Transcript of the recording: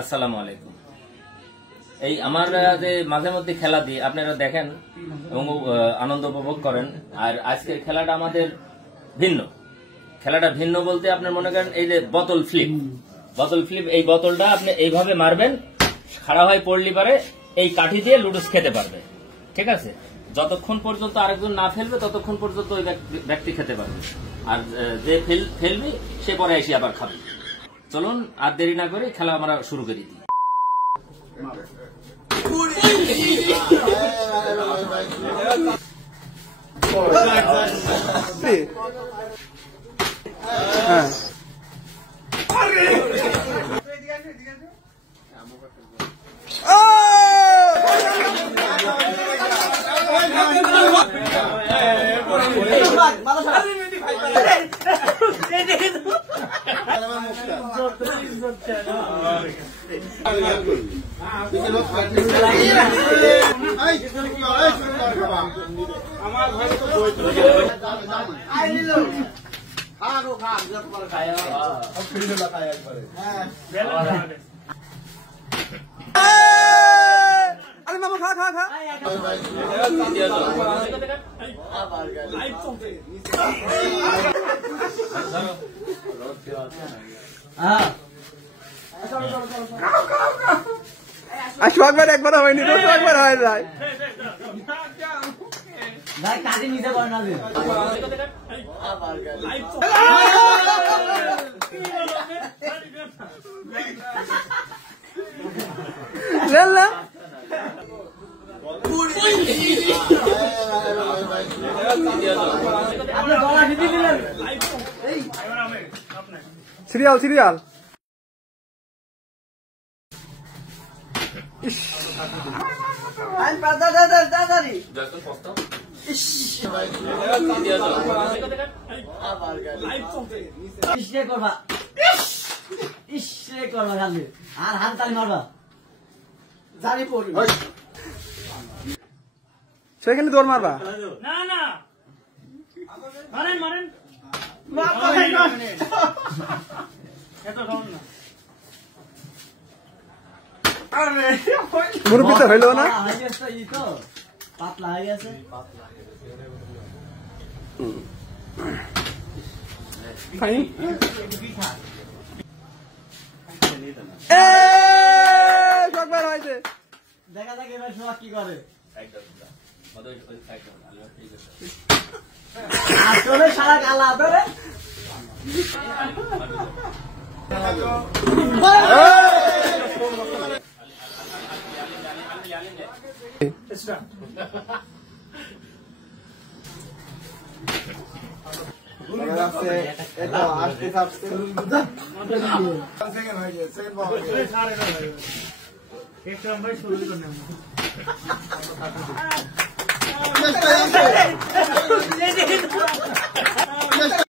আসসালামু আলাইকুম। এই আমরা যে মাঝে মধ্যে খেলা দিই আপনারা দেখেন এবং আনন্দ উপভোগ করেন। আর আজকের খেলাটা আমাদের ভিন্ন। খেলাটা ভিন্ন বলতে আপনার মনে করেন এই যে বোতল ফ্লিপ, এই বোতলটা আপনি এইভাবে মারবেন, খাড়া হয়ে পড়লি পারে এই কাঠি দিয়ে লুডুস খেতে পারবে। ঠিক আছে, যতক্ষণ পর্যন্ত আরেকজন না ফেলবে ততক্ষণ পর্যন্ত ওই ব্যক্তি খেতে পারবে। আর যে ফেলবি সে পরে এসে আবার খাবে। চলুন আর দেরি না করে খেলা আমরা শুরু করে দিই। अरे मामा खा खा खा अशोक बार एक बार हमें रोज एक बार आए जाए भाई काटी नीचे पड़ना दे ले ले आपने बड़ा हिंदी ले सीरियल सीरियल আর হাত তালি মারবা জানি পড়ি সেখানে দৌড় মারবা না না মারেন মারেন এত ধরুন না মুরব্বি তো হইলো না পাতলা হয়ে গেছে ফাইন শোকবার হয়েছে দেখা যাক এবার সোহাগ কি করে আসলে সারা গালা ধরে एक भाई शुरू करने